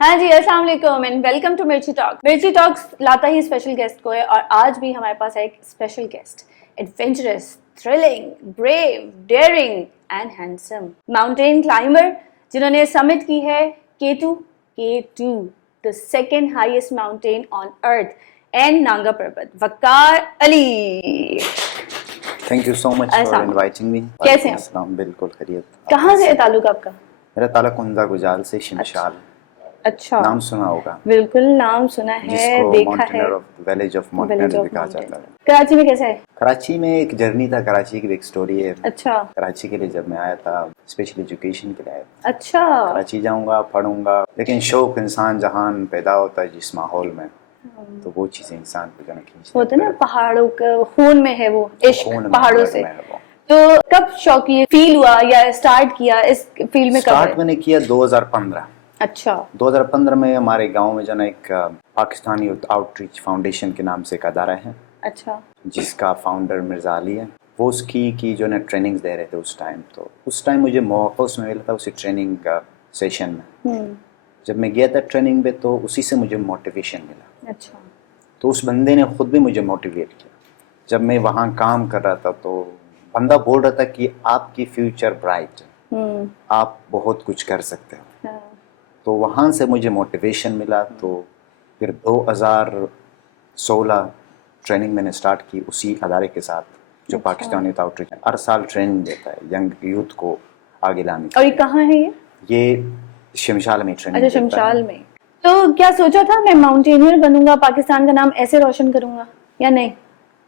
हाँ जी, अस्सलाम वालेकुम एंड वेलकम टू मिर्ची टॉक। मिर्ची टॉक्स लाता ही स्पेशल गेस्ट को है और आज भी हमारे पास है एक special guest, adventurous, thrilling, brave, daring and handsome mountain climber जिन्होंने समिट की है K2, the second highest mountain on earth and Nanga Parbat, Waqar Ali. Thank you so much for inviting me. कैसे हैं? अस्सलाम, बिल्कुल खैरियत। कहाँ से है ताल्लुक आपका? मेरा ताल्लुक कुंदा गुजाल से शिमशाल। अच्छा, नाम सुना होगा? बिल्कुल नाम सुना है, जिसको देखा है। विलेज ऑफ माउंटेनर भी कहा जाता है। कराची में कैसा है? कराची में एक जर्नी था, कराची की भी एक स्टोरी है। अच्छा। कराची के लिए जब मैं आया था, स्पेशल एजुकेशन के लिए आया था। अच्छा। कराची जाऊंगा, पढ़ूंगा, लेकिन शौक इंसान जहान पैदा होता है जिस माहौल में, तो वो चीजें इंसान को जाना खींचती होता है ना, पहाड़ों का खून में है वो इश्क पहाड़ों से। तो कब शौक ये फील हुआ या स्टार्ट किया इस फील्ड में? स्टार्ट मैंने किया 2015। अच्छा। 2015 में हमारे गांव में जो ना एक पाकिस्तानी आउटरीच फाउंडेशन के नाम से एक अदारा है। अच्छा। जिसका फाउंडर मिर्जा अली है। वो उसकी की जो ना ट्रेनिंग्स दे रहे थे उस टाइम, तो उस टाइम मुझे मौका उसमें मिला था उसी ट्रेनिंग सेशन में। जब मैं गया था ट्रेनिंग पे तो उसी से मुझे मोटिवेशन मिला। अच्छा। तो उस बंदे ने खुद भी मुझे मोटिवेट किया। जब मैं वहाँ काम कर रहा था तो बंदा बोल रहा था कि आपकी फ्यूचर ब्राइट है, आप बहुत कुछ कर सकते हो। हाँ। तो वहाँ से मुझे मोटिवेशन मिला। तो फिर 2016 ट्रेनिंग मैंने स्टार्ट की उसी अदारे के साथ जो पाकिस्तानी आउटरीच हर साल ट्रेनिंग देता है यंग यूथ को आगे लाने। और ये कहाँ है? ये शिमशाल में ट्रेनिंग। अच्छा, शिमशाल में। तो क्या सोचा था मैं माउंटेनियर बनूंगा, पाकिस्तान का नाम ऐसे रोशन करूंगा या नहीं?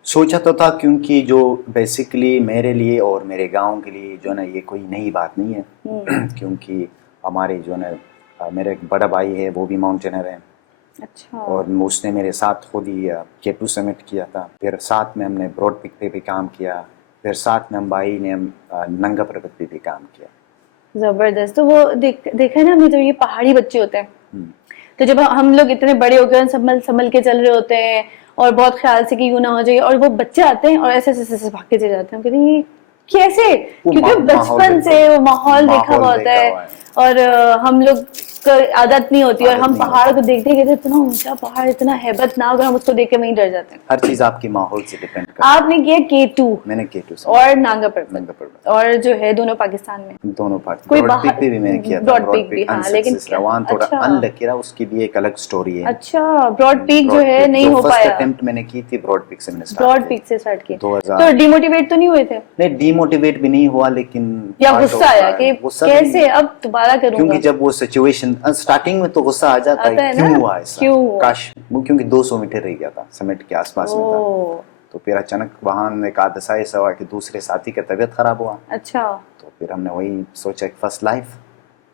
सोचा तो था, क्योंकि जो बेसिकली मेरे लिए और मेरे गांव के लिए जो ना ये कोई नई बात नहीं है। क्योंकि हमारे जो ना मेरा एक बड़ा भाई है वो भी माउंटेनर है। अच्छा। और उसने मेरे साथ खुद ही K2 समिट किया था। फिर साथ में हमने ब्रॉड पिक पे भी काम किया। फिर साथ में हम भाई ने नंगा पर्वत पे भी काम किया। जबरदस्त। तो वो देखा है ना, हमने जब ये पहाड़ी बच्चे होते हैं तो जब हम लोग इतने बड़े हो गए संभल संभल के चल रहे होते हैं और बहुत ख्याल से कि यूं ना हो जाए, और वो बच्चे आते हैं और ऐसे ऐसे ऐसे भाग के चले जाते हैं, कहते हैं ये कैसे? क्योंकि बचपन से वो माहौल देखा हुआ होता है और हम लोग आदत नहीं होती, और हम पहाड़ को देखते हैं, इतना ऊंचा पहाड़, इतना हैबतनाक, और हम उसको देख के वहीं डर जाते हैं। हर चीज आपकी माहौल से डिपेंड करती है। आपने किया K2? मैंने K2 और नांगा पर्वत, और जो है दोनों पाकिस्तान में, दोनों पार्ट। कोई ब्रॉड पिक पे भी मैंने किया था। ब्रॉड पिक भी, हाँ, लेकिन वहाँ थोड़ा अनलकी रहा, उसकी भी एक अलग स्टोरी है। अच्छा, ब्रॉड पिक जो है नहीं हो पाया। फर्स्ट अटेम्प्ट मैंने की थी ब्रॉड पिक से, मैंने ब्रॉड पिक से स्टार्ट किया। तो डिमोटिवेट तो नहीं हुए थे? नहीं, डिमोटिवेट भी नहीं हुआ, लेकिन या गुस्सा आया कि कैसे अब दोबारा करूंगा? क्योंकि जब वो सिचुएशन स्टार्टिंग में तो गुस्सा आ जाता है, क्यों हुआ ऐसा, क्यों हुआ? काश, क्योंकि 200 मीटर रह गया था, समिट के आसपास में था। तो फिर अचानक वहाँ एक हादसा ऐसा हुआ कि दूसरे साथी की तबीयत खराब हुआ। अच्छा। तो फिर हमने वही सोचा कि फर्स्ट लाइफ,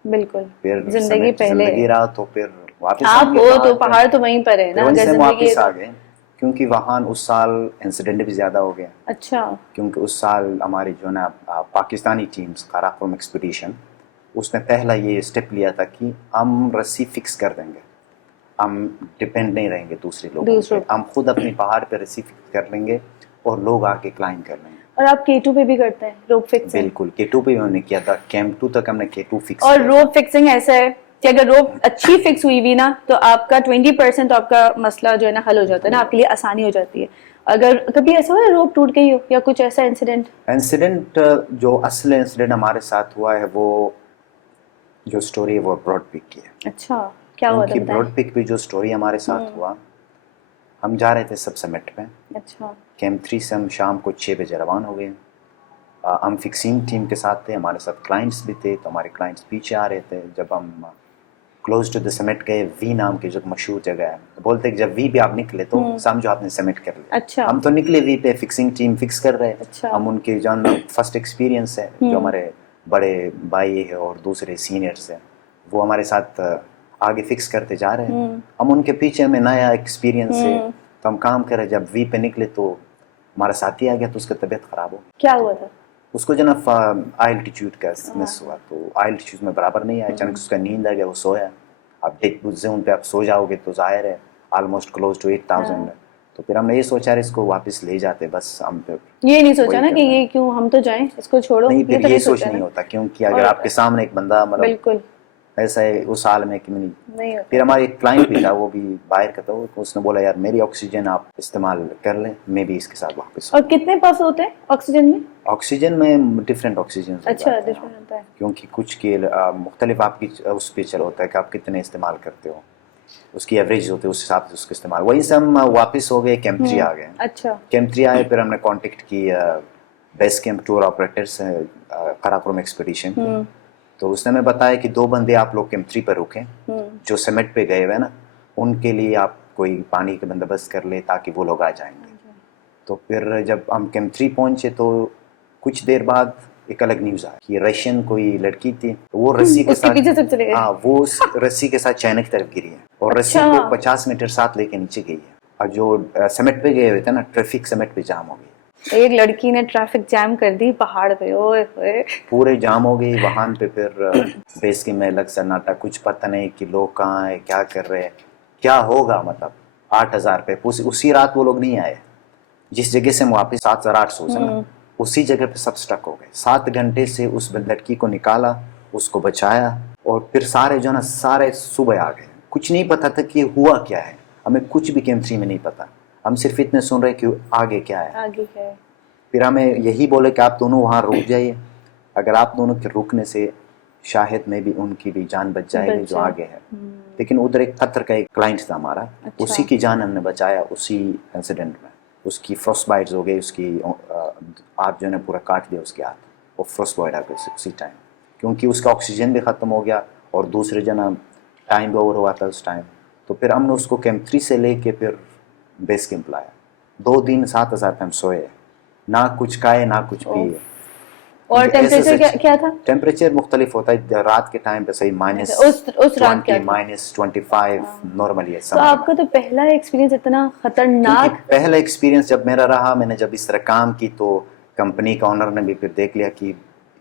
बिल्कुल, फिर जिंदगी पहले, जिंदगी रहा। तो फिर वापस आप हो तो पहाड़ तो वहीं पर है ना, अगर जिंदगी वापस आ गए, क्योंकि वहाँ उस साल इंसिडेंट भी ज्यादा हो गया। अच्छा। क्योंकि उस साल हमारी जो ना पाकिस्तानी टीम्स काराकोरम एक्सपीडिशन, उसने पहला ये स्टेप लिया था कि हम रस्सी फिक्स कर देंगे, हम डिपेंड नहीं रहेंगे दूसरे लोगों पे, हम खुद अपने पहाड़ पे रस्सी फिक्स कर लेंगे और लोग आके क्लाइंब कर लेंगे। और आप K2 पे भी करते हैं रोप फिक्सिंग? बिल्कुल, K2 पे भी हमने किया था, कैंप 2 तक हमने K2 फिक्स। और रोप फिक्सिंग ऐसा है कि अगर रोप अच्छी फिक्स हुई भी ना तो आपका 20% आपका मसला जो है ना हल हो जाता है ना, आपके लिए आसानी हो जाती है। अगर कभी ऐसा हुआ रोप टूट गई हो या कुछ ऐसा इंसिडेंट? जो असल इंसिडेंट हमारे साथ हुआ है, वो जो स्टोरी है वो ब्रॉड पिक की है। अच्छा, क्या हुआ था? ब्रॉड पिक भी जो स्टोरी हमारे साथ हुआ, हम जा रहे थे सब समिट में। अच्छा। कैंप 3 से हम शाम को 6 बजे रवाना हो गए। हम फिक्सिंग टीम के साथ थे, हमारे साथ क्लाइंट्स भी थे, तो हमारे क्लाइंट्स पीछे आ रहे थे। जब हम क्लोज टू द समिट गए, वी नाम की जो मशहूर जगह है, तो बोलते हैं जब वी पे आप निकले तो समझो आपने समिट कर लिया। अच्छा। हम तो निकले वी पे, फिक्सिंग टीम फिक्स कर रहे हैं। अच्छा। हम उनके जो फर्स्ट एक्सपीरियंस है, जो हमारे बड़े भाई है और दूसरे सीनियर्स हैं, वो हमारे साथ आगे फिक्स करते जा रहे हैं। हम उनके पीछे, हमें नया एक्सपीरियंस है तो हम काम कर रहे। जब वी पे निकले तो हमारा साथी आ गया, तो उसका तबीयत खराब हो। क्या हुआ था? उसको जो ना आल्टीट्यूड का मिस हुआ, तो आल्टीट्यूड में बराबर नहीं आया, अचानक उसका नींद आ गया, वो सोया। अब डेक जोन पे आप सो जाओगे तो जाहिर है ऑलमोस्ट क्लोज टू 8000 है। तो फिर हमने ये सोचा इसको वापस ले जाते, बस हम पे ये नहीं सोचा ना कि ये क्यों हम तो जाएं, इसको छोड़ो। नहीं, फिर ये सोच नहीं होता, क्योंकि अगर आपके सामने एक बंदा मतलब बिल्कुल ऐसा है उस साल में कि नहीं होता। फिर हमारा एक क्लाइंट भी था, वो भी बाहर का था, तो उसने बोला यार मेरी ऑक्सीजन आप इस्तेमाल कर लें, मैं भी इसके साथ वापस। और कितने पफ होते हैं ऑक्सीजन में? ऑक्सीजन में डिफरेंट ऑक्सीजन अच्छा, डिफरेंट होता है, क्योंकि कुछ के मुख्तलिफ आपकी उस पे चल होता है कि आप कितने इस्तेमाल करते हो, उसकी एवरेज होती है, उस हिसाब से उसका इस्तेमाल। वहीं से हम वापस हो गए, कैंप 3 आ गए। अच्छा, कैंप 3 आए, फिर हमने कांटेक्ट की बेस कैंप टूर ऑपरेटर से, काराकोरम एक्सपीडिशन के। तो उसने हमें बताया कि 2 बंदे आप लोग कैंप 3 पर रुकें, जो समिट पे गए हुए ना, उनके लिए आप कोई पानी का बंदोबस्त कर ले ताकि वो लोग आ जाएंगे। तो फिर जब हम कैंप 3 पहुंचे तो कुछ देर बाद एक अलग न्यूज़ आई कि रशियन कोई लड़की थी, वो रस्सी के साथ पीछे सब चले गए। हाँ, वो उस रस्सी के साथ चाइना की तरफ गिरी है और रस्सी अच्छा। को 50 मीटर साथ लेके नीचे गई है। और जो समिट पे गए हुए थे ना, ट्रैफिक समिट पे जाम हो गई। एक लड़की ने ट्रैफिक जैम कर दी पहाड़ पे, ओए होए। पूरे जाम हो गई वहां पे। फिर बेस के में अलग सन्नाटा, कुछ पता नहीं कि लोग कहाँ है, क्या कर रहे हैं, क्या होगा। मतलब 8,000 पे उसी रात वो लोग नहीं आए। जिस जगह से हम वापस 7,800 से ना, उसी जगह पे सब स्टक हो गए। 7 घंटे से उस लड़की को निकाला, उसको बचाया, और फिर सारे जो ना सारे सुबह आ गए। कुछ नहीं पता था कि हुआ क्या है, हमें कुछ भी कैंप 3 में नहीं पता। हम सिर्फ इतने सुन रहे कि आगे क्या है, आगे क्या है। फिर हमें यही बोले कि आप दोनों वहाँ रुक जाइए, अगर आप दोनों के रुकने से शायद में भी उनकी भी जान बच जाएगी जो आगे है। लेकिन उधर एक कतर का एक क्लाइंट था हमारा। अच्छा। उसी की जान हमने बचाया उसी इंसिडेंट में। उसकी फ्रॉस्ट बाइट्स हो गई, उसकी हाथ जो है पूरा काट दिया उसके हाथ, वो फ्रॉस्ट बाइट आ गई उसी टाइम, क्योंकि उसका ऑक्सीजन भी ख़त्म हो गया और दूसरे जना टाइम भी ओवर हुआ था उस टाइम। तो फिर हमने उसको कैंप 3 से लेके फिर बेस कैंप लाया। 2 दिन 7,000 पे हम सोए, ना कुछ खाए ना कुछ पिए। और टेम्परेचर क्या था? टेम्परेचर मुख्तलिफ होता है। रात के टाइम पे सही माइनस उस रात क्या था? -25 नॉर्मली है। तो आपका तो पहला एक्सपीरियंस इतना खतरनाक। पहला एक्सपीरियंस जब मेरा रहा, मैंने जब इस तरह काम की तो कंपनी का ओनर ने भी फिर देख लिया कि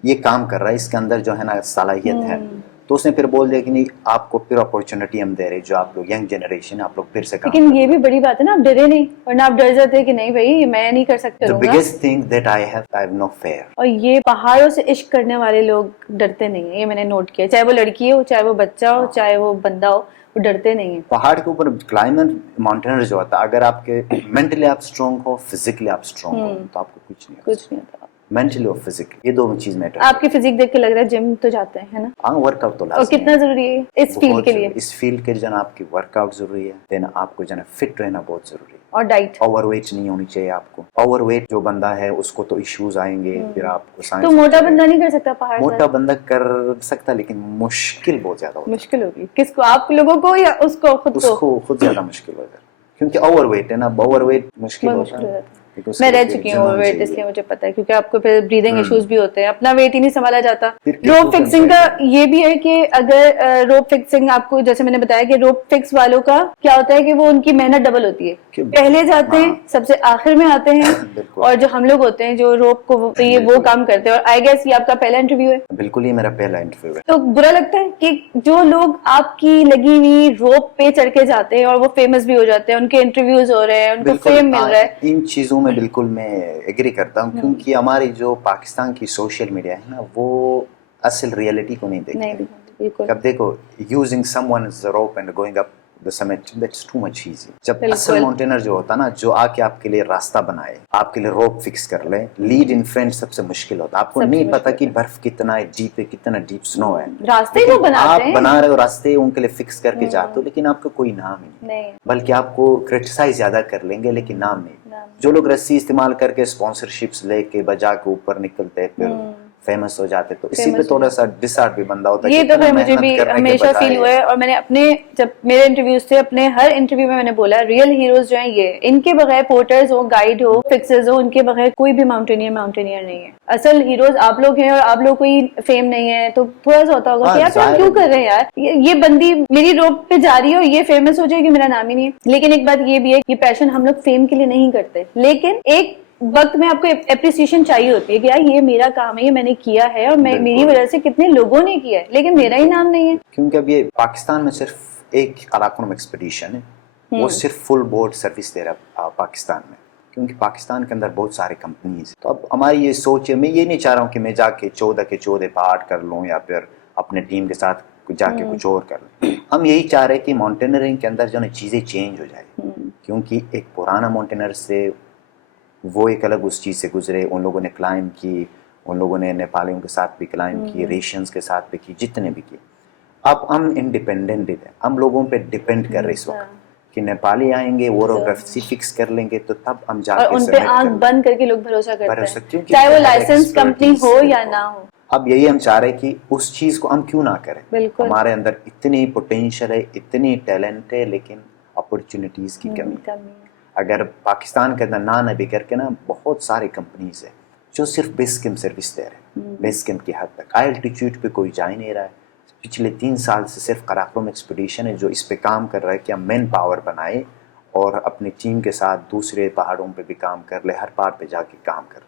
ये काम कर रहा है, इसके अंदर जो है ना सलाहियत है। तो उसने फिर बोल दिया कि नहीं, आपको फिर अपॉर्चुनिटी हम दे रहे, जो आप लोग यंग जनरेशन, आप लोग फिर से काम। लेकिन ये भी बड़ी बात है ना, आप डरे नहीं, वरना आप डर जाते कि नहीं भाई मैं नहीं कर सकते। The biggest thing that I have no fear। और ये पहाड़ों से इश्क करने वाले लोग डरते नहीं है, ये मैंने नोट किया। चाहे वो लड़की हो, चाहे वो बच्चा हो, चाहे वो बंदा हो, वो डरते नहीं है। पहाड़ के ऊपर क्लाइंबर माउंटेनर जो होता है, अगर आपके मेंटली आप स्ट्रॉन्ग हो, फिजिकली आप स्ट्रॉन्ग हो, तो आपको कुछ नहीं होता। मेंटली और फिजिकली, ये दोनों चीज मैटर। आपकी फिजिक देख के लग रहा है जिम तो जाते हैं, है ना? हाँ, वर्कआउट तो और कितना जरूरी है इस फील्ड के लिए? इस फील्ड के जन आपकी वर्कआउट जरूरी है, देन आपको जन फिट रहना बहुत जरूरी है। और डाइट, ओवरवेट नहीं होनी चाहिए आपको। ओवरवेट जो बंदा है उसको तो इश्यूज आएंगे, फिर आपको तो मोटा बंदा नहीं कर सकता पहाड़? मोटा बंदा कर सकता, लेकिन मुश्किल बहुत ज्यादा होता है। मुश्किल होगी किसको, आप लोगों को या उसको खुद को? उसको खुद ज्यादा मुश्किल हो जाता है, क्योंकि ओवरवेट है ना, ओवरवेट मुश्किल होता है। मैं रह चुकी हूँ ओवरवेट, इसलिए मुझे पता है, क्योंकि आपको फिर ब्रीदिंग इश्यूज भी होते हैं, अपना वेट ही नहीं संभाला जाता। रोप फिक्सिंग का ये भी है कि अगर रोप फिक्सिंग, आपको जैसे मैंने बताया कि रोप फिक्स वालों का क्या होता है कि वो उनकी मेहनत डबल होती है। पहले जाते हैं, सबसे आखिर में आते हैं, और जो हम लोग होते हैं जो रोप को वो काम करते हैं। और आई गेस ये आपका पहला इंटरव्यू है? बिल्कुल, ये मेरा पहला इंटरव्यू है। तो बुरा लगता है कि जो लोग आपकी लगी हुई रोप पे चढ़ के जाते हैं और वो फेमस भी हो जाते हैं, उनके इंटरव्यूज हो रहे हैं, उनको फेम मिल रहा है। इन चीजों में बिल्कुल मैं एग्री करता हूँ, क्योंकि हमारी जो पाकिस्तान की सोशल मीडिया है ना, वो असल रियलिटी को नहीं देखती। अब देखो, using समवन's rope and going up the summit, that's too much easy। जब असल माउंटेनर जो होता है ना, जो आके आपके लिए रास्ता बनाए, आपके लिए रोप फिक्स कर ले, लीड इन फ्रंट, सबसे मुश्किल होता है। आपको नहीं पता कि बर्फ कितना डीप है, कितना डीप स्नो है। रास्ते वो बनाते हैं, आप बना रहे हो रास्ते, उनके लिए फिक्स करके जाते हो, लेकिन आपका कोई नाम ही नहीं, बल्कि आपको क्रिटिसाइज ज्यादा कर लेंगे, लेकिन नाम नहीं। जो लोग रस्सी इस्तेमाल करके स्पॉन्सरशिप्स लेके बजा के ऊपर निकलते हैं, फिर फेमस हो जाते, तो इसी पे थोड़ा सा डिसआर्ट भी बंदा होता है। ये तो फिर मुझे भी हमेशा फील हुआ है, और मैंने अपने, जब मेरे इंटरव्यूज थे, अपने हर इंटरव्यू में मैंने बोला रियल हीरोज जो हैं ये, इनके बगैर पोर्टर्स हो, गाइड हो, फिक्सर्स हो, उनके बगैर कोई भी माउंटेनियर नहीं है। असल हीरोज आप लोग हैं, और आप लोग कोई फेम नहीं है तो थोड़ा सा होता होगा कि यार हम क्यों कर रहे हैं यार, ये बंदी मेरी रोप पे जा रही है और ये फेमस हो जाएगी, मेरा नाम ही नहीं है। लेकिन एक बात ये भी है, ये पैशन हम लोग फेम के लिए नहीं करते, लेकिन एक वक्त में आपको एप्रिसिएशन चाहिए होती है कि यार ये मेरा काम है, ये मैंने किया है, और मेरी वजह से कितने लोगों ने किया है, लेकिन मेरा ही नाम नहीं है। क्योंकि अब ये पाकिस्तान में सिर्फ एक काराकोरम एक्सपीडिशन है, वो सिर्फ फुल बोर्ड सर्विस दे रहा पाकिस्तान में, क्योंकि पाकिस्तान के अंदर बहुत सारी कंपनीज। तो अब हमारी ये सोच है, मैं ये नहीं चाह रहा हूँ कि मैं जाके 14 के 14 पहाड़ कर लूँ, या फिर अपने टीम के साथ जाके कुछ और कर लें। हम यही चाह रहे हैं कि माउंटेनरिंग के अंदर जो है चीज़ें चेंज हो जाए, क्योंकि एक पुराना माउंटेनर से वो एक अलग उस चीज़ से गुजरे, उन लोगों ने क्लाइंब की, उन लोगों ने नेपालियों के साथ भी क्लाइंब की, रेशियंस के साथ भी की, जितने भी किए। अब हम इंडिपेंडेंट है, हम लोगों पे डिपेंड कर रहे इस वक्त कि नेपाली आएंगे वो ओरोग्राफी फिक्स कर लेंगे तो तब हम जाके और उन पे आंख बंद करके लोग भरोसा करते हैं, चाहे वो लाइसेंस कंपनी हो या ना हो। अब यही हम चाह रहे हैं कि उस चीज को हम क्यों ना करें। हमारे अंदर इतनी पोटेंशियल है, इतनी टैलेंट है, लेकिन अपॉर्चुनिटीज की कमी। अगर पाकिस्तान के अंदर ना भी करके ना बहुत सारी कंपनीज है जो सिर्फ बेस कैंप सर्विस दे रहे हैं, बेस कैंप की हद तक। हाई एल्टीट्यूड पे कोई जा ही नहीं रहा है। पिछले 3 साल से सिर्फ कराकोरम एक्सपीडिशन है जो इस पे काम कर रहा है कि हम मैन पावर बनाए और अपनी टीम के साथ दूसरे पहाड़ों पे भी काम कर ले, हर पहाड़ पे जाके काम कर,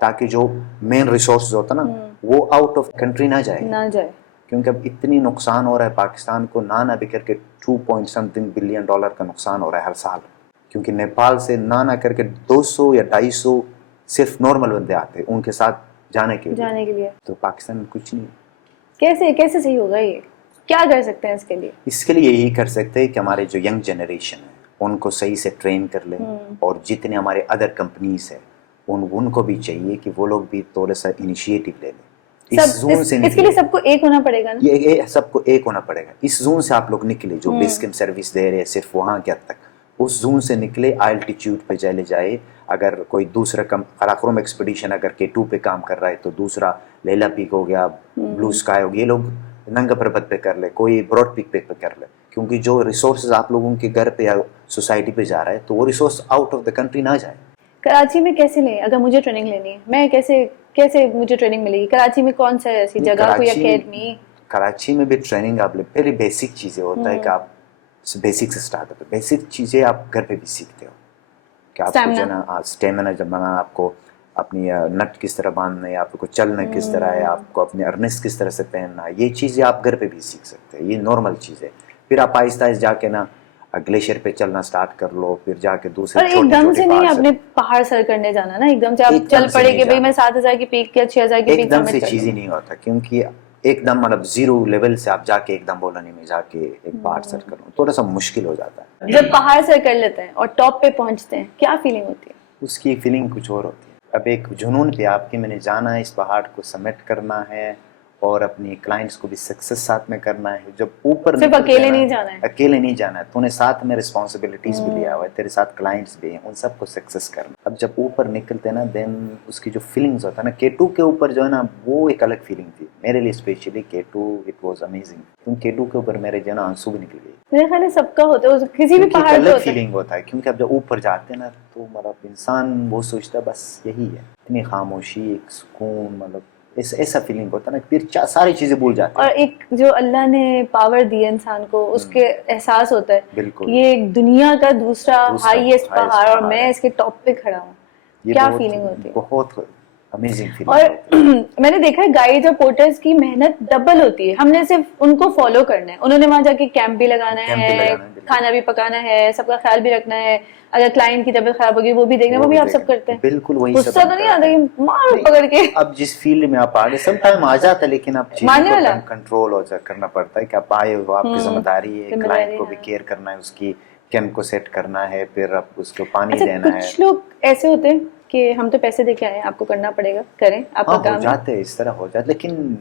ताकि जो मेन रिसोर्स होता ना वो आउट ऑफ कंट्री ना जाए। क्योंकि अब इतनी नुकसान हो रहा है पाकिस्तान को, ना भी करके 2 बिलियन डॉलर का नुकसान हो रहा है हर साल, क्योंकि नेपाल से ना करके 200 या 250 सिर्फ नॉर्मल बंदे आते हैं उनके साथ जाने के लिए। तो पाकिस्तान में कुछ नहीं। कैसे सही होगा ये? क्या कर सकते हैं इसके लिए? इसके लिए यही कर सकते हैं कि हमारे जो यंग जनरेशन है उनको सही से ट्रेन कर ले, और जितने हमारे अदर कंपनीज है उनको भी चाहिए कि वो लोग भी थोड़ा सा इनिशिएटिव ले लें। इस जोन से इसके लिए सबको एक होना पड़ेगा ना? ये सबको एक होना पड़ेगा। इस जोन से आप लोग निकले जो बेस कैंप सर्विस दे रहे हैं सिर्फ वहाँ के हद तक, उस जोन से निकले, एल्टीट्यूड पे चले जाए। अगर कोई दूसरा कराकोरम एक्सपीडिशन अगर K2 पे काम कर रहा है तो दूसरा लेला पीक हो गया, ब्लू स्काई हो गया, ये लोग नंगा पर्वत पे कर ले, कोई ब्रॉड पीक पे कर ले, क्योंकि जो रिसोर्सेज आप लोगों के घर पे या सोसाइटी पे जा रहा है तो वो resource out of the country ना जाए। कराची में कैसे लें? अगर मुझे ट्रेनिंग लेनी है, मैं कैसे मुझे ट्रेनिंग मिलेगी? कराची में कौन सा ऐसी जगह, कोई एकेडमी? कराची में भी ट्रेनिंग आप ले, पहले बेसिक चीज़ें होता है कि आप बेसिक से स्टार्ट होता है। बेसिक चीज़ें आप घर पे भी सीखते हो कि आपको जो ना स्टेमिना जब बनाना, आपको अपनी नट किस तरह बांधना है, आपको चलना किस तरह है, आपको अपनी अर्नेस किस तरह से पहनना है, ये चीज़ें आप घर पे भी सीख सकते हैं। ये नॉर्मल चीज़ है। फिर आप आहिस्ता आहिस्ता जाके ना ग्लेशियर पे चलना स्टार्ट कर लो, फिर जाके दूसरे और एकदम से नहीं अपने पहाड़ सर करने जाना ना, एकदम से आप चल पड़े कि भाई मैं 7,000 की पीक या 6,000 की पीक एकदम से चीज़ ही नहीं होता, क्योंकि एकदम मतलब जीरो लेवल से आप जाके एकदम बोलानी में जाके एक पहाड़ सर करो थोड़ा सा मुश्किल हो जाता है। जब पहाड़ सर कर लेते हैं और टॉप पे पहुंचते हैं, क्या फीलिंग होती है? उसकी फीलिंग कुछ और होती है। अब एक जुनून पे आपकी, मैंने जाना है, इस पहाड़ को समिट करना है और अपनी क्लाइंट्स को भी सक्सेस साथ में करना है। जब ऊपर सिर्फ अकेले नहीं जाना है, तूने साथ में रिस्पॉन्सिबिलिटीज भी लिया हुआ है, तेरे साथ क्लाइंट्स भी हैं, उन सबको सक्सेस करना। अब जब ऊपर निकलते हैं ना, देन उसकी जो फीलिंग्स होता है ना, K2 के ऊपर जो है ना, वो एक अलग फीलिंग थी मेरे लिए specially. K2 it was amazing. तुम K2 के ऊपर मेरे जो ना आंसू भी निकल गए। मेरे ख्याल सबका होता है, किसी भी पहाड़ पे अलग फीलिंग होता है, क्योंकि अब जब ऊपर जाते हैं ना तो मतलब इंसान वो सोचता है बस यही है, इतनी खामोशी, एक सुकून, मतलब ऐसा फीलिंग होता है ना, फिर सारी चीजें भूल जाते हैं। और एक जो अल्लाह ने पावर दी है इंसान को, उसके एहसास होता है बिल्कुल, ये एक दुनिया का दूसरा हाईएस्ट पहाड़ और मैं इसके टॉप पे खड़ा हूँ। क्या फीलिंग होती है? बहुत अमेजिंग फीलिंग। और मैंने देखा है गाइड्स और पोर्टर्स की मेहनत डबल होती है। हमने सिर्फ उनको फॉलो करना है, उन्होंने वहां जाके कैंप भी लगाना है, खाना भी पकाना है, सबका ख्याल भी रखना है, अगर क्लाइंट की तबीयत खराब होगी वो भी देखना, वो भी आप सब करते हैं। बिल्कुल वही गुस्सा तो नहीं आता कि मार पकड़ के? अब जिस फील्ड में आप आ गए, सम टाइम आ जाता है, लेकिन अब चीजों को कंट्रोल हो करना पड़ता है कि आप आए हो, आपकी जिम्मेदारी है, क्लाइंट को भी केयर करना है, उसकी कैंप को सेट करना है, फिर आप उसको पानी देना है। कुछ लोग ऐसे होते हैं कि हम तो पैसे दे के आए, आपको करना पड़ेगा, करें, आपका काम हो जाते हैं, इस तरह हो जाते, लेकिन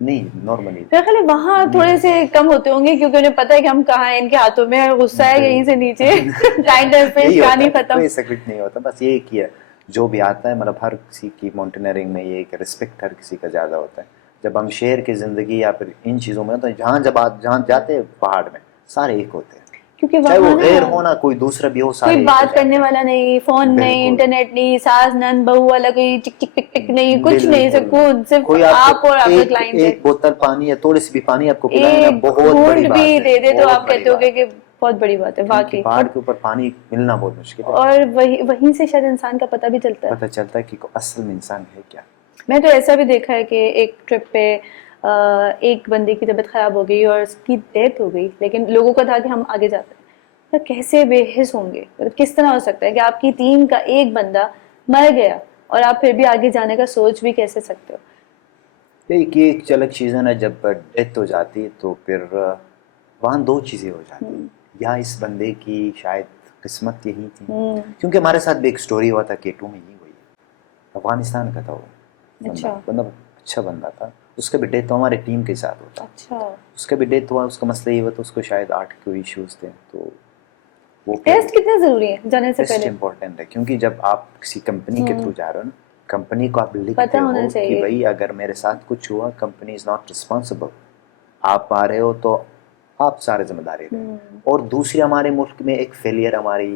नहीं नॉर्मली खाली वहाँ थोड़े से कम होते होंगे, क्योंकि उन्हें पता है कि हम कहाँ हैं, इनके हाथों में गुस्सा है यहीं से नीचे ग्राइंडर पे कहानी खत्म। ऐसा कुछ नहीं होता, बस ये किया जो भी आता है, मतलब हर किसी की माउंटेनियरिंग में ये कि रिस्पेक्ट हर किसी का ज्यादा होता है। जब हम शहर की जिंदगी या फिर इन चीजों में, तो जहाँ जाते हैं पहाड़ में सारे एक होते हैं, क्योंकि चाहे वो गैर होना, कोई दूसरा भी हो, कोई बात करने वाला नहीं, फोन नहीं, इंटरनेट नहीं, सास नंद बहू वाला कोई टिक टिक टिक टिक नहीं, कुछ नहीं, सिर्फ आप और आपके क्लाइंट। एक बोतल पानी या थोड़ी सी भी पानी आपको पिलाना बहुत बड़ी बात है। दे दे तो आप कहते होगे कि बहुत बड़ी बात है, वाकई पहाड़ के ऊपर पानी मिलना बहुत मुश्किल है। और वहीं से शायद इंसान का पता भी चलता है कि असल में इंसान है क्या। मैं तो ऐसा भी देखा है कि एक ट्रिप पे एक बंदे की तबीयत खराब हो गई और उसकी डेथ हो गई, लेकिन लोगों का था कि हम आगे जाते हैं। तो कैसे बेहिस होंगे, मतलब किस तरह हो सकता है कि आपकी टीम का एक बंदा मर गया और आप फिर भी आगे जाने का सोच भी कैसे सकते हो? एक ये एक अलग चीज़ है ना, जब डेथ हो जाती है तो फिर वहाँ दो चीज़ें हो जाती हैं, या इस बंदे की शायद किस्मत यही थी, क्योंकि हमारे साथ भी एक स्टोरी हुआ था K2 में, ही हुई है, अफगानिस्तान का था वो बंदा, मतलब अच्छा बंदा था, उसका भी डेथ तो हमारे टीम के साथ होता। अच्छा। उसका भी डेथ हुआ, उसका मसला ये हुआ था, उसको शायद 8 कोई इश्यूज थे, तो वो टेस्ट कितने जरूरी है जाने से पहले? इम्पोर्टेंट है, क्योंकि जब आप किसी कंपनी के थ्रू जा रहे हो ना, कंपनी को आप लिखते हो कि भाई अगर मेरे साथ कुछ हुआ, कंपनी इज नॉट रिस्पॉन्सिबल, आप आ रहे हो तो आप सारे जिम्मेदारी रहे। और दूसरी, हमारे मुल्क में एक फेलियर हमारी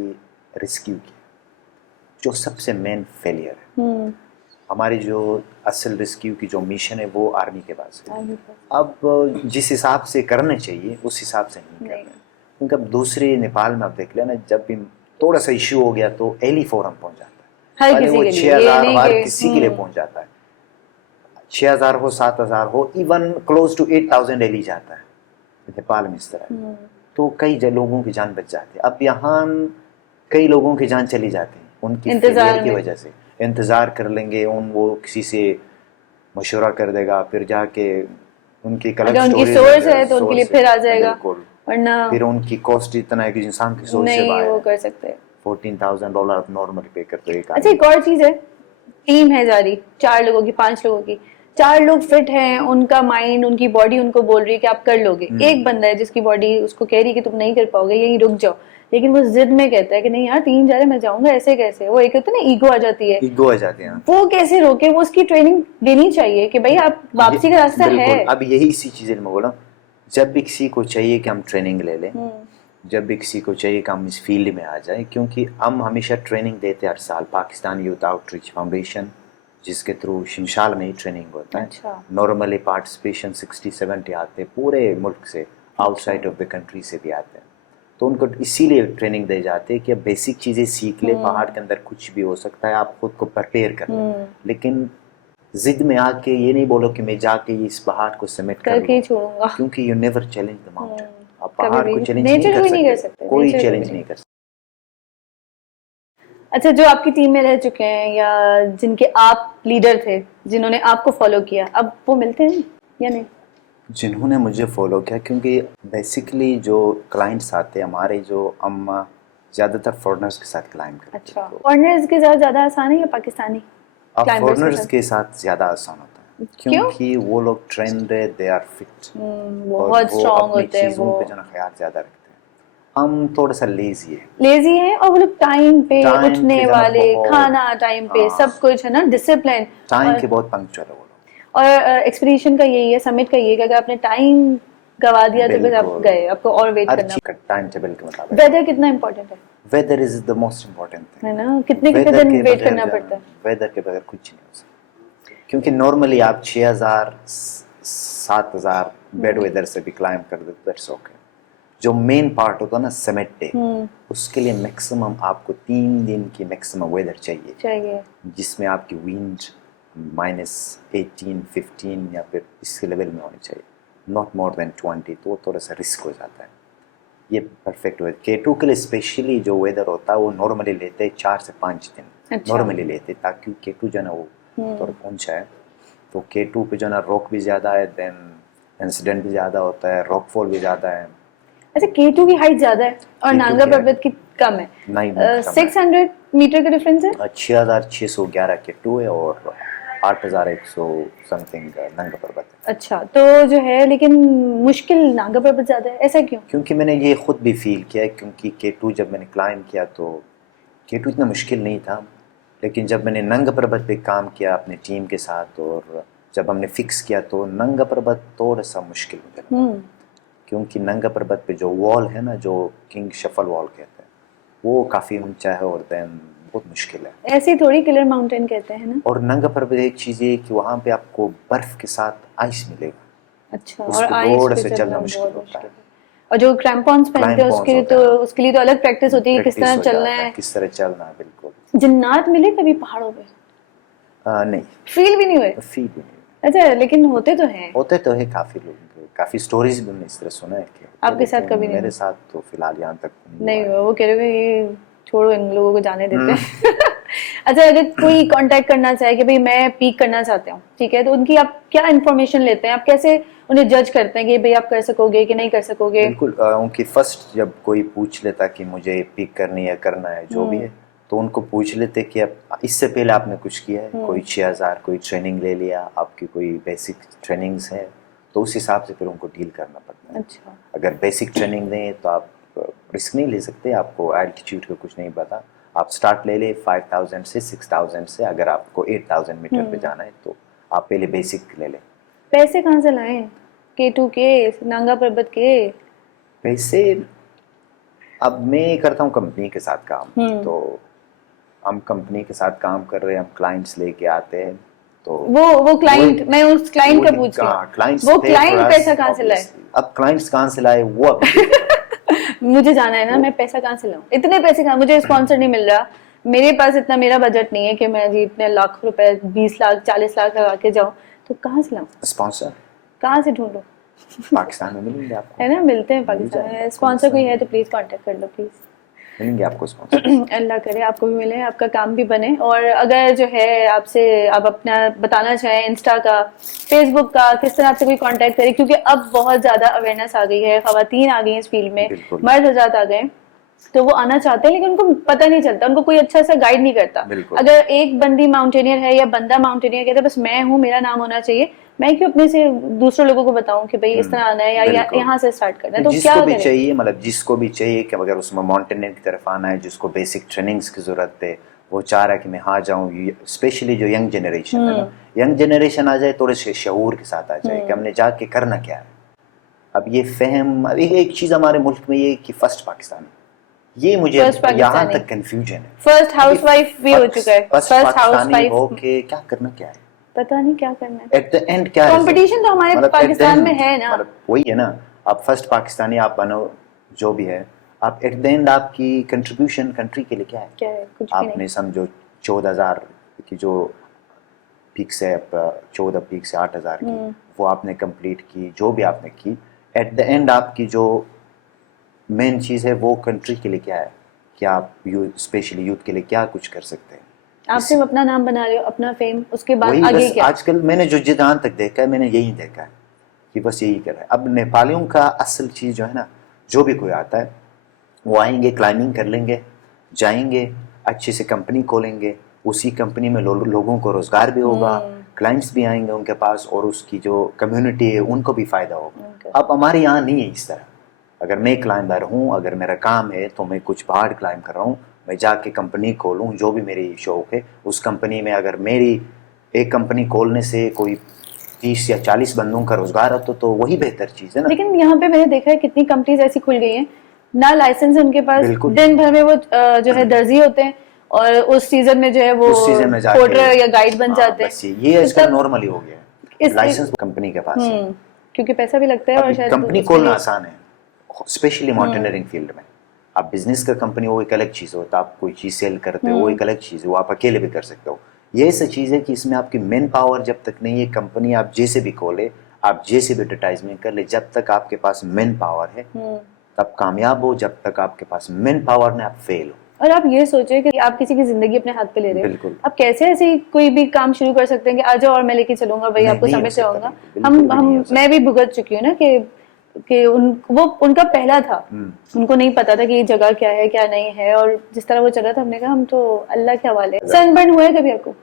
रेस्क्यू की, जो सबसे मेन फेलियर है, हमारी जो असल रेस्क्यू की जो मिशन है वो आर्मी के पास है। अब जिस हिसाब से करने चाहिए उस हिसाब से नहीं कर रहे, क्योंकि अब दूसरे नेपाल में आप देख लेना, जब भी थोड़ा सा इश्यू हो गया तो एली फोरम पहुंच जाता है, वो 6,000 हर किसी के लिए पहुंच जाता है, 6,000 हो 7,000 हो, इवन क्लोज टू 8,000 एली जाता है नेपाल में इस तरह। तो कई लोगों की जान बच जाती है। अब यहाँ कई लोगों की जान चली जाती है उनकी फेलियर की वजह से, इंतज़ार कर लेंगे, वो किसी से मशवरा कर देगा, फिर जाके उनकी कलर उनकी सोर्स है तो उनके लिए फिर आ जाएगा, वरना फिर उनकी कॉस्ट इतना है कि इंसान की सोर्स से नहीं वो कर सकते। $14,000 नॉर्मली पे करते हैं। अच्छा, एक और चीज है, टीम है जा रही 4 लोगों की 5 लोगों की, 4 लोग फिट हैं, उनका माइंड उनकी बॉडी उनको बोल रही है कि आप कर लोगे, एक बंदा है जिसकी बॉडी उसको कह रही है कि तुम नहीं कर पाओगे, यहीं रुक जाओ, लेकिन वो जिद में कहता है कि नहीं यार 3 जा रहे मैं जाऊंगा, ऐसे कैसे, वो एक होता है ना ईगो आ जाती है, वो कैसे रोके, वो उसकी ट्रेनिंग देनी चाहिए कि भाई आप वापसी का रास्ता है। अब यही इसी चीजें मैं बोला, जब भी किसी को चाहिए कि हम ट्रेनिंग ले लें, जब भी किसी को चाहिए कि हम इस फील्ड में आ जाए, क्योंकि हम हमेशा ट्रेनिंग देते हर साल, पाकिस्तान यूथ आउटरीच फाउंडेशन जिसके थ्रू शिमशाल में ही ट्रेनिंग होता है। अच्छा। नॉर्मली पार्टिसिपेशन 60-70 आते हैं पूरे मुल्क से, आउटसाइड ऑफ द कंट्री से भी आते हैं, तो उनको इसीलिए ट्रेनिंग दे जाते हैं कि अब बेसिक चीज़ें सीख ले, पहाड़ के अंदर कुछ भी हो सकता है, आप खुद को प्रिपेयर कर लें, लेकिन जिद में आके ये नहीं बोलो कि मैं जाके इस पहाड़ को समेट करके छोड़ूंगा, क्योंकि you never challenge the mountain, आप पहाड़ को चैलेंज नहीं कर सकते, कोई चैलेंज नहीं कर सकते। अच्छा, जो आपकी टीम में रह चुके हैं या जिनके आप लीडर थे, जिन्होंने आपको फॉलो किया, अब वो मिलते हैं या नहीं? जिन्होंने मुझे फॉलो किया, क्योंकि बेसिकली जो क्लाइंट्स आते हैं हमारे, जो हम ज़्यादातर फॉरेनर्स के साथ क्लाइंब करते हैं। अच्छा, फॉरेनर्स के साथ ज़्यादा आसान है या पाकिस्तानी? फॉरेनर्स के साथ ज़्यादा आसान होता है, क्योंकि वो लोग ट्रेंड है, दे आर फिट, बहुत स्ट्रॉन्ग होते हैं, वो पे जो ना ख्याल ज़्यादा रखते हैं। हम थोड़ा सा लेजी है, और वो लोग टाइम पे उठने वाले, खाना टाइम पे, सब कुछ है ना, डिसिप्लिन, टाइम के बहुत पंक्चुअल है वो लोग। और एक्सपीडिशन का यही है, समिट का यही है कि अगर आपने टाइम गवा दिया तो फिर आप गए, आपको और वेट करना पड़ेगा टाइम टेबल के मुताबिक। वेदर कितना इंपॉर्टेंट है? Weather is the most important है ना, कितने दिन वेट करना पड़ता है? वेदर के बगैर कुछ नहीं हो सकता, क्योंकि नॉर्मली आप 6,000 7,000 बेड वेदर से भी क्लाइंब कर देते, दैट्स ओके। जो मेन पार्ट होता है ना समिट डे, उसके लिए मैक्सिमम आपको 3 दिन की मैक्सिमम वेदर चाहिए, जिसमें आपकी विंड -18, 15 या फिर इसके लेवल में होनी चाहिए, नॉट मोर देन 20, तो थोड़ा सा रिस्क हो जाता है। ये परफेक्ट वेदर K2 के लिए स्पेशली जो वेदर होता है वो नॉर्मली लेते हैं 4 से 5 दिन। अच्छा। नॉर्मली लेते हैं, ताकि K2 जो ना वो थोड़ा ऊंचा है, तो K2 पे जो ना रॉक भी ज़्यादा है, देन इंसिडेंट भी ज़्यादा होता है, रॉकफॉल भी ज़्यादा है। अच्छा, K2 की हाइट ज़्यादा है और नांगा पर्वत की कम है, 600 मीटर का डिफरेंस है। 6,611 K2 है और 8,100 समथिंग नांगा पर्वत है। अच्छा, तो जो है, लेकिन मुश्किल नांगा पर्वत ज़्यादा है, ऐसा क्यों? क्योंकि मैंने ये खुद भी फील किया है, क्योंकि K2 जब मैंने क्लाइंब किया तो K2 इतना मुश्किल नहीं था, लेकिन जब मैंने नंगा पर्वत पे काम किया अपने टीम के साथ और जब हमने फिक्स किया तो नंगा पर्वत थोड़ा सा मुश्किल मुझे लगा, क्योंकि नंगा पर्वत पे जो वॉल है ना, जो किंग शफल वॉल कहते हैं, वो काफ़ी ऊंचा है और देन बहुत मुश्किल है। ऐसे थोड़ी किलर माउंटेन कहते हैं ना। और नंगा पर्वत एक चीज़ है कि वहाँ पे आपको बर्फ के साथ आइस मिलेगा। अच्छा, और रोड से चलना मुश्किल होता है, और जो क्रैम्पॉन्स पहनते हैं उसके लिए तो अलग प्रैक्टिस होती है, किस तरह चलना है, किस तरह चलना है। बिल्कुल। जिन्नात मिले कभी पहाड़ों पे? नहीं, फील भी नहीं हुए? फील भी नहीं। अच्छा, लेकिन होते तो हैं काफ़ी लोग, काफ़ी स्टोरीज भी मैंने इस तरह सुना है कि आपके साथ कभी नहीं? मेरे साथ तो फिलहाल यहाँ तक नहीं हुआ। वो कह रहे हैं छोड़ो, इन लोगों को जाने देते हैं। अच्छा, अगर कोई कांटेक्ट करना चाहे कि भाई मैं पीक करना चाहता हूँ, ठीक है, तो उनकी आप क्या इन्फॉर्मेशन लेते हैं, आप कैसे उन्हें जज करते हैं कि भाई आप कर सकोगे कि नहीं कर सकोगे? बिल्कुल, उनकी फर्स्ट जब कोई पूछ लेता कि मुझे पीक करनी है, करना है, जो भी है, तो उनको पूछ लेते कि अब इससे पहले आपने कुछ किया है, कोई 6000 कोई ट्रेनिंग ले लिया, आपकी कोई बेसिक ट्रेनिंग्स है, तो उस हिसाब से फिर उनको डील करना पड़ता है। अच्छा। अगर बेसिक ट्रेनिंग दें तो आप रिस्क नहीं ले सकते, आपको एल्टीट्यूड का कुछ नहीं पता, आप स्टार्ट ले ले 5000 से 6000 से, अगर आपको 8000 मीटर पे जाना है तो आप पहले बेसिक ले लें। पैसे कहाँ से लाएं? K2 के, नांगा पर्वत के पैसे? अब मैं करता हूँ कंपनी के साथ काम, तो हम कंपनी के साथ काम कर रहे हैं, हम क्लाइंट्स लेके आते हैं, तो वो क्लाइंट, मैं उस क्लाइंट का पूछ रही हूँ, वो क्लाइंट पैसा कहाँ से लाए? अब क्लाइंट्स कहाँ से लाए वो अब मुझे जाना है ना, मैं पैसा कहाँ से लाऊं? इतने पैसे कहाँ, मुझे स्पॉन्सर नहीं मिल रहा, मेरे पास इतना, मेरा बजट नहीं है कि मैं जी इतने लाख रुपए 20 लाख 40 लाख लगा के जाऊं, तो कहाँ से लाऊं स्पॉन्सर? कहाँ से ढूंढूं? पाकिस्तान में मिलेंगे आपको, है ना, मिलते हैं पाकिस्तान में। स्पॉन्सर कोई है तो प्लीज कांटेक्ट कर लो, प्लीज, मिलेंगे आपको स्पॉन्सर। अल्लाह करे आपको भी मिले, आपका काम भी बने। और अगर जो है आपसे आप अपना बताना चाहें, इंस्टा का, फेसबुक का, किस तरह आपसे कोई कांटेक्ट करे, क्योंकि अब बहुत ज्यादा अवेयरनेस आ गई है, खवातीन आ गई हैं इस फील्ड में, मर्द हजरात आ गए, तो वो आना चाहते हैं लेकिन उनको पता नहीं चलता, उनको कोई अच्छा सा गाइड नहीं करता। अगर एक बंदी माउंटेनियर है या बंदा माउंटेनियर कहता है बस मैं हूँ, मेरा नाम होना चाहिए, मैं क्यों अपने से दूसरे लोगों को बताऊं कि भाई इस तरह आना है या यहाँ से स्टार्ट करना है, तो जिसको क्या भी चाहिए, मतलब जिसको भी चाहिए कि अगर उसमें माउंटेनियर की तरफ आना है, जिसको बेसिक ट्रेनिंग्स की जरूरत है, वो चाह रहा है कि मैं हाँ जाऊँ, स्पेशली जो यंग जनरेशन है ना, यंग जनरेशन आ जाए, थोड़े से शऊर के साथ आ जाए कि हमने जाके करना क्या है। अब ये फहम, अब एक चीज हमारे मुल्क में ये कि फर्स्ट पाकिस्तान, ये मुझे यहाँ तक कंफ्यूजन है। फर्स्ट हाउसवाइफ भी हो चुका है, फर्स्ट हाउसवाइफ होके क्या करना क्या है, पता नहीं क्या करना है। एट द एंड क्या कंपटीशन तो हमारे पाकिस्तान में है ना, मतलब वही है ना, आप फर्स्ट पाकिस्तानी आप बनो जो भी है, आप एट द एंड आपकी कंट्रीब्यूशन कंट्री के लिए क्या है? कुछ आपने समझो 14,000 की जो पीक्स है, 14 पीक से 8,000 की, वो आपने कंप्लीट की, जो भी आपने की, एट द एंड आपकी जो मेन चीज़ है वो कंट्री के लिए क्या है कि आप स्पेशली यूथ के लिए क्या कुछ कर सकते हैं। आप सिर्फ अपना नाम बना रहे हो, अपना फेम, उसके बाद आगे क्या? आजकल मैंने जो जहाँ तक देखा है, मैंने यही देखा है कि बस यही कर रहा है। अब नेपालियों का असल चीज़ जो है ना, जो भी कोई आता है वो आएंगे, क्लाइंबिंग कर लेंगे, जाएंगे, अच्छे से कंपनी खोलेंगे, उसी कंपनी में लोगों को रोजगार भी होगा, क्लाइंट्स भी आएंगे उनके पास, और उसकी जो कम्युनिटी है उनको भी फायदा होगा। अब हमारे यहाँ नहीं है इस तरह। अगर मैं क्लाइंबर हूँ, अगर मेरा काम है तो मैं कुछ पहाड़ क्लाइंब कर रहा हूँ, मैं जाके कंपनी खोलूँ, जो भी मेरी शौक है उस कंपनी में, अगर मेरी एक कंपनी खोलने से कोई 30 या 40 बंदों का रोजगार होता तो वही बेहतर चीज़ है ना। लेकिन यहाँ पे मैंने देखा है कितनी कंपनीज ऐसी खुल गई हैं, ना लाइसेंस है उनके पास, दिन भर में वो जो है दर्जी होते हैं, और उस सीजन में जो है वो पोर्टर या गाइड बन जाते हैं। ये आजकल नॉर्मली हो गया है, लाइसेंस कंपनी के पास है, क्योंकि पैसा भी लगता है और शायद कंपनी खोलना आसान है, स्पेशली माउंटेनियरिंग फील्ड में। आप बिजनेस का कंपनी वो एक अलग चीज़ होता है, आप कोई चीज़ सेल करते हो वो एक अलग चीज़ है, वो आप अकेले भी कर सकते हो। ये ऐसी चीज़ है कि इसमें आपकी मैन पावर जब तक नहीं है, कंपनी आप जैसे भी खोले, आप जैसे भी एडवर्टाइजमेंट कर ले, जब तक आपके पास मैन पावर है तब कामयाब हो, जब तक आपके पास मैन पावर नहीं आप फेल हो। और आप ये सोचिए कि आप किसी की जिंदगी अपने हाथ पे ले रहे हो, आप कैसे ऐसे कोई भी काम शुरू कर सकते हैं कि आ जाओ और मैं लेके चलूंगा भाई, आपको समझ से आऊंगा। हम मैं भी भुगत चुकी हूँ ना कि वो उनका पहला था, उनको नहीं पता था कि ये जगह क्या है क्या नहीं है, और जिस तरह वो चला था हमने कहा हम तो अल्लाह के हवाले। सनबर्न हुआ है कभी आपको?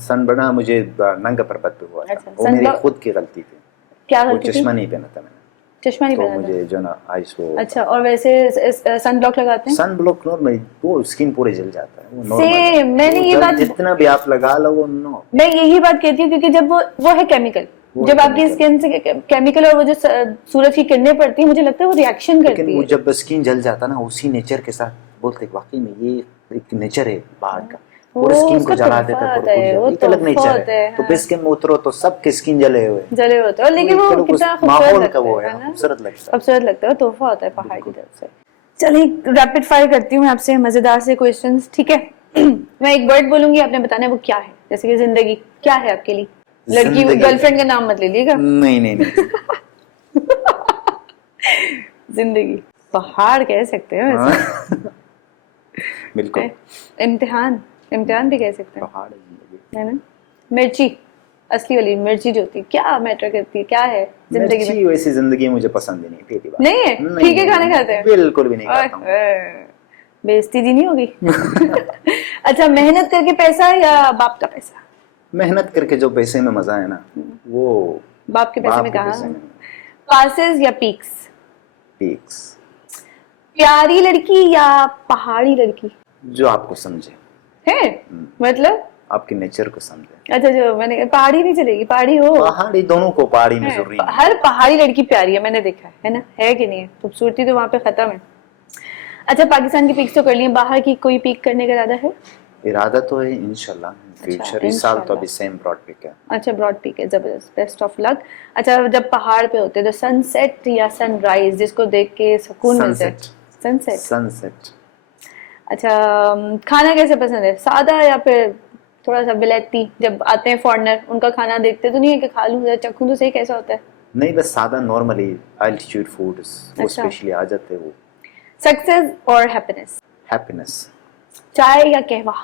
सनबर्न मुझे नंगा पर्वत पे हुआ था। वो मेरी खुद की गलती थी। क्या गलती थी? चश्मा नहीं पहना था मैंने। चश्मा नहीं पहना था मुझे जो ना आइस वो। अच्छा, और वैसे सन ब्लॉक लगाते हैं? सन ब्लॉक नॉर्मल, वो स्किन पूरे जल जाता है, वो नॉर्मल सेम। मैंने ये बात, जितना भी आप लगा लो वो नो, मैं यही बात कहती हूँ क्योंकि जब वो है केमिकल, जब आपकी स्किन से केमिकल और वो जो सूरज की किरणें पड़ती है, मुझे लगता है वो रिएक्शन करती है। लेकिन वो जब स्किन जल जाता ना, उसी नेचर के साथ बोलते वाकई में ये एक नेचर है पहाड़ का, पूरे स्किन को जला देता है, वो अलग नेचर है। तो पे स्किन में उतरो तो सबके स्किन जले होते हैं, लेकिन वो कितना माहौल का वो है, खूबसूरत लगता है, तोहफा होता है पहाड़ की तरफ से। चलिए रैपिड फायर करती हूँ आपसे मजेदार से क्वेश्चंस, ठीक है? मैं एक वर्ड बोलूंगी, आपने बताना है वो क्या है। जैसे कि जिंदगी क्या है आपके लिए? लड़की गर्लफ्रेंड का नाम मत ले लीजिएगा। नहीं जिंदगी पहाड़ कह सकते हैं वैसे। बिल्कुल। इम्तिहान इम्तिहान भी कह सकते हैं, पहाड़ है जिंदगी। है ना। मिर्ची, असली वाली मिर्ची जो होती है, क्या मैटर करती है, क्या है जिंदगी में? मिर्ची वैसी जिंदगी मुझे पसंद ही नहीं, पहली बात। नहीं है, ठीक है, खाने खाते हैं? बिल्कुल भी नहीं खाता हूँ। बेइज्जती जी नहीं होगी? अच्छा, मेहनत करके पैसा या बाप का पैसा? मेहनत करके जो पैसे में मजा है ना, वो बाप के पैसे में कहा। पैसे में। पासेस या पीक्स? पीक्स। प्यारी लड़की या पहाड़ी लड़की? जो आपको समझे है, मतलब आपके नेचर को समझे। अच्छा, जो मैंने पहाड़ी नहीं चलेगी, पहाड़ी हो, पहाड़ी, दोनों को पहाड़ी में जरूरी नहीं। हर पहाड़ी लड़की प्यारी है, मैंने देखा है ना, है कि नहीं है? खूबसूरती तो वहां पे खत्म है। अच्छा, पाकिस्तान की पीक्स तो कर ली, बाहर की कोई पीक करने का इरादा है? इरादा तो है इंशाल्लाह फ्यूचर। इस साल तो अभी सेम ब्रॉड पीक है। अच्छा, ब्रॉड पीक है, जबरदस्त, बेस्ट ऑफ लक। अच्छा, जब पहाड़ पे होते हैं तो सनसेट या सनराइज जिसको देख के सुकून मिलता है? सनसेट। सनसेट। अच्छा, खाना कैसे पसंद है, सादा या फिर थोड़ा सा विलायती? जब आते हैं फॉरेनर, उनका खाना देखते तो नहीं है कि खा लूं, चखूं तो सही कैसा होता है? नहीं, बस सादा नॉर्मली अल्टीट्यूड फूड्स वो अच्छा। स्पेशली आ जाते हैं वो। सक्सेस और हैप्पीनेस? हैप्पीनेस। चाय या कहवा?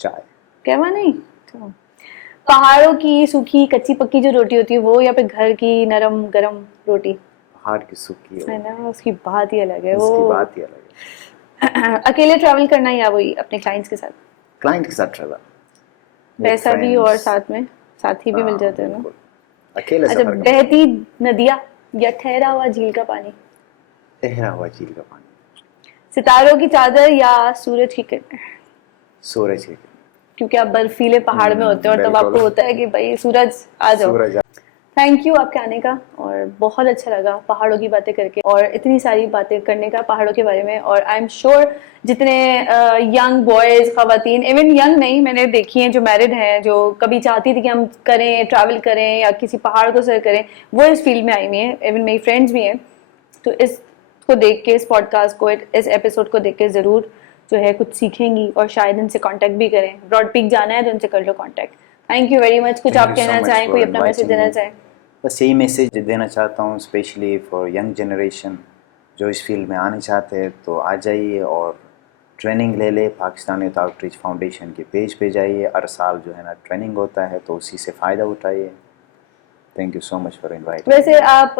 चाय। कहवा नहीं तो। पहाड़ों की सूखी कच्ची पक्की जो रोटी होती है वो, या फिर घर की नरम गरम रोटी? पहाड़ की सूखी है ना, उसकी बात ही अलग है। उसकी वो बात ही अलग है। अकेले ट्रैवल करना या वही अपने क्लाइंट्स के साथ? क्लाइंट के साथ ट्रैवल, पैसा भी और साथ में साथी भी मिल जाते हैं ना। अकेले अच्छा, बहती नदियाँ या ठहरा हुआ झील का पानी? ठहरा हुआ झील का पानी। सितारों की चादर या सूरज की किरण? सूरज की। क्योंकि आप बर्फीले पहाड़ में होते हैं और तब आपको होता है कि भाई सूरज आ जाओ। थैंक यू आपके आने का, और बहुत अच्छा लगा पहाड़ों की बातें करके और इतनी सारी बातें करने का पहाड़ों के बारे में। और आई एम श्योर जितने यंग बॉयज, खवातीन, इवन यंग नहीं, मैंने देखी हैं जो मैरिड हैं, जो कभी चाहती थी कि हम करें, ट्रैवल करें या किसी पहाड़ को सर करें, वो इस फील्ड में आई हुई हैं। इवन मेरी फ्रेंड्स भी हैं। तो इसको देख के, इस पॉडकास्ट को, इस एपिसोड को देख के ज़रूर जो है कुछ सीखेंगी और शायद इनसे कांटेक्ट भी करें। ब्रॉड पीक जाना है तो इनसे कर लो contact. Thank you very much. कुछ आप कहना चाहें, कोई अपना मैसेज देना चाहें? बस यही मैसेज देना चाहता हूँ स्पेशली फॉर यंग जनरेशन जो इस फील्ड में आने चाहते हैं, तो आ जाइए और ट्रेनिंग ले ले। पाकिस्तान यूथ आउटरीच फाउंडेशन के पेज पे जाइए, हर साल जो है ना ट्रेनिंग होता है, तो उसी से फ़ायदा उठाइए। Thank you so much for invite. वैसे आप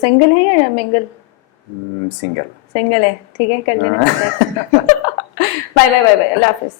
सिंगल हैं या मिंगल? सिंगल। सिंगल है, ठीक है, कर लेना। बाय बाय बाय बाय, अल्लाह हाफिज़।